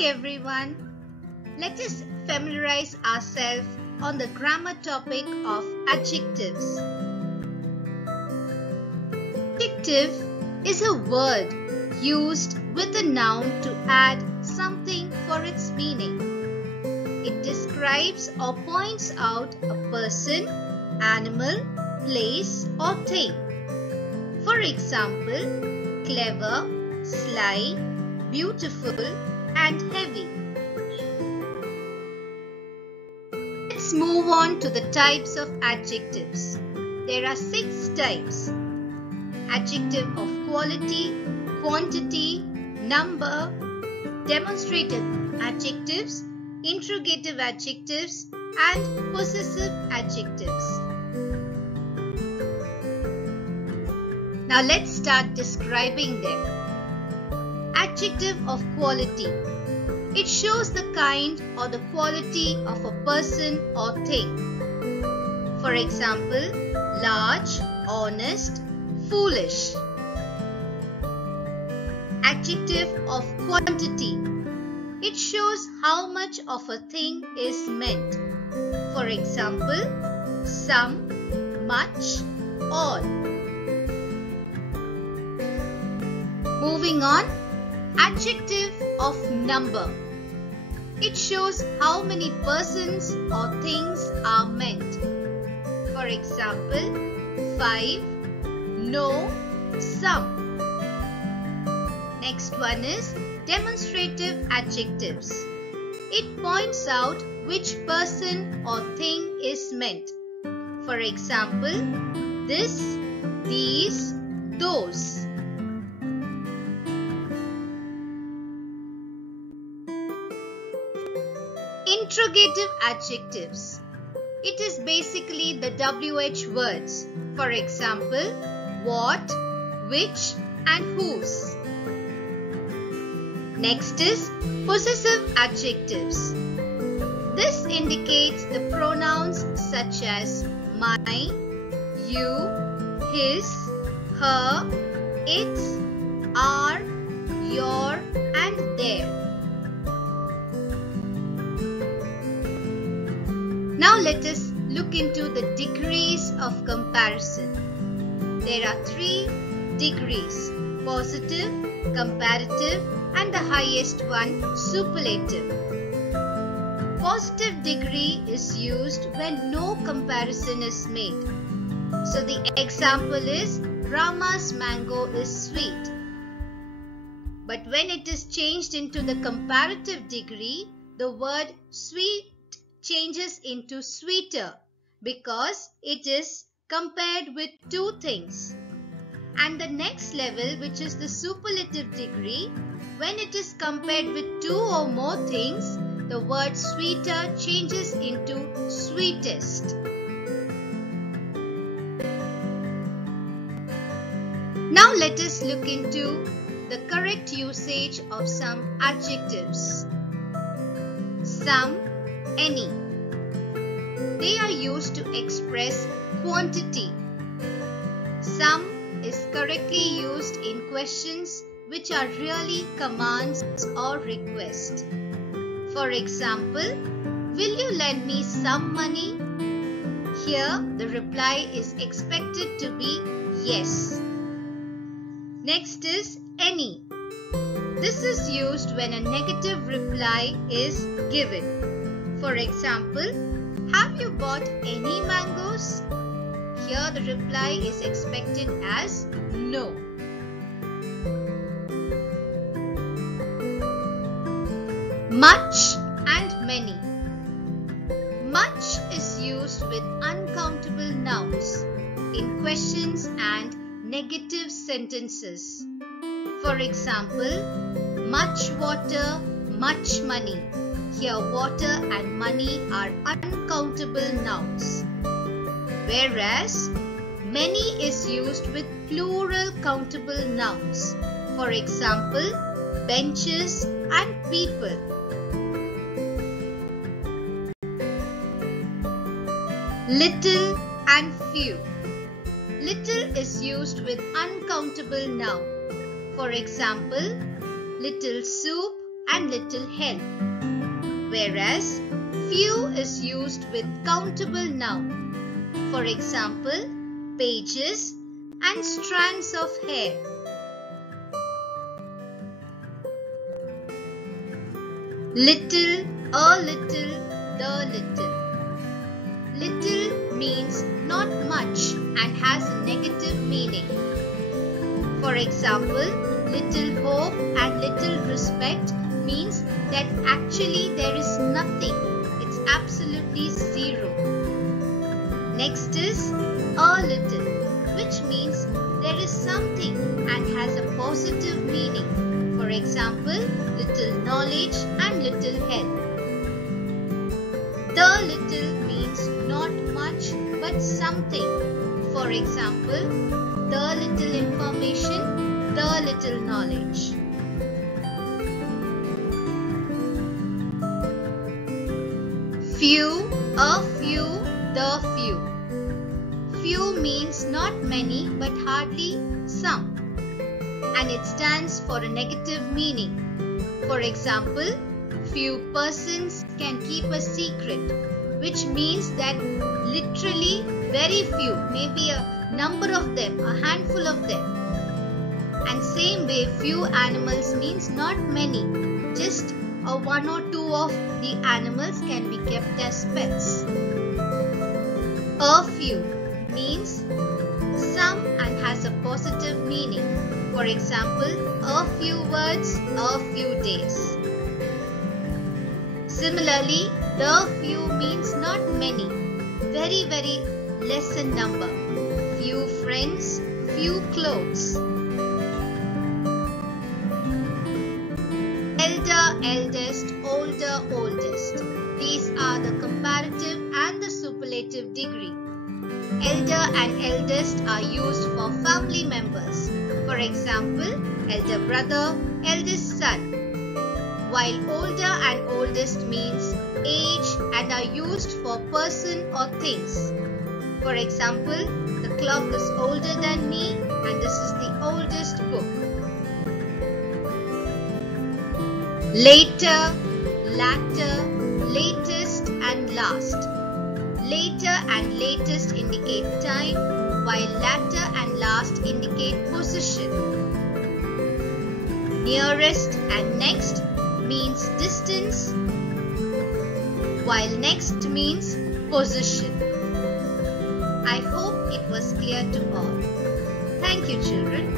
Hi everyone. Let us familiarize ourselves on the grammar topic of adjectives. Adjective is a word used with a noun to add something for its meaning. It describes or points out a person, animal, place or thing. For example, clever, sly, beautiful and heavy. Let's move on to the types of adjectives. There are 6 types. Adjective of quality, quantity, number, demonstrative adjectives, interrogative adjectives and possessive adjectives. Now let's start describing them. Adjective of quality. It shows the kind or the quality of a person or thing. For example, large, honest, foolish. Adjective of quantity. It shows how much of a thing is meant. For example, some, much, all. Moving on. Adjective of number. It shows how many persons or things are meant. For example, 5, no, some. Next one is demonstrative adjectives. It points out which person or thing is meant. For example, this, these, those. Interrogative adjectives. It is basically the WH words. For example, what, which and whose. Next is possessive adjectives. This indicates the pronouns such as my, you, his, her, its, our, your and their. Now let us look into the degrees of comparison. There are 3 degrees: positive, comparative and the highest one, superlative. Positive degree is used when no comparison is made. So the example is Rama's mango is sweet. But when it is changed into the comparative degree, the word sweet changes into sweeter because it is compared with 2 things. And the next level, which is the superlative degree, when it is compared with 2 or more things, the word sweeter changes into sweetest. Now let us look into the correct usage of some adjectives. Some, any. They are used to express quantity. Some is correctly used in questions which are really commands or requests. For example, will you lend me some money? Here the reply is expected to be yes. Next is any. This is used when a negative reply is given. For example, have you bought any mangoes? Here the reply is expected as no. Much and many. Much is used with uncountable nouns in questions and negative sentences. For example, much water, much money. Here water and money are uncountable nouns. Whereas many is used with plural countable nouns. For example, benches and people. Little and few. Little is used with uncountable noun. For example, little soup and little help. Whereas few is used with countable noun. For example, pages and strands of hair. Little, a little, the little. Little means not much and has a negative meaning. For example, little hope and little respect means that actually there is nothing. It's absolutely zero. Next is a little, which means there is something and has a positive meaning. For example, little knowledge and little help. The little means not much but something. For example, the little information, the little knowledge. Few, a few, the few. Few means not many but hardly some, and it stands for a negative meaning. For example, few persons can keep a secret, which means that literally very few, maybe a number of them, a handful of them. And same way, few animals means not many, just one or two of the animals can be kept as pets. A few means some and has a positive meaning. For example, a few words, a few days. Similarly, the few means not many, very less in number. Few friends, few clothes. Elder, eldest, older, oldest. These are the comparative and the superlative degree. Elder and eldest are used for family members. For example, elder brother, eldest son. While older and oldest means age and are used for person or things. For example, the clock is older than me and this is the oldest book. Later, latter, latest and last. Later and latest indicate time, while latter and last indicate position. Nearest and next means distance, while next means position. I hope it was clear to all. Thank you, children.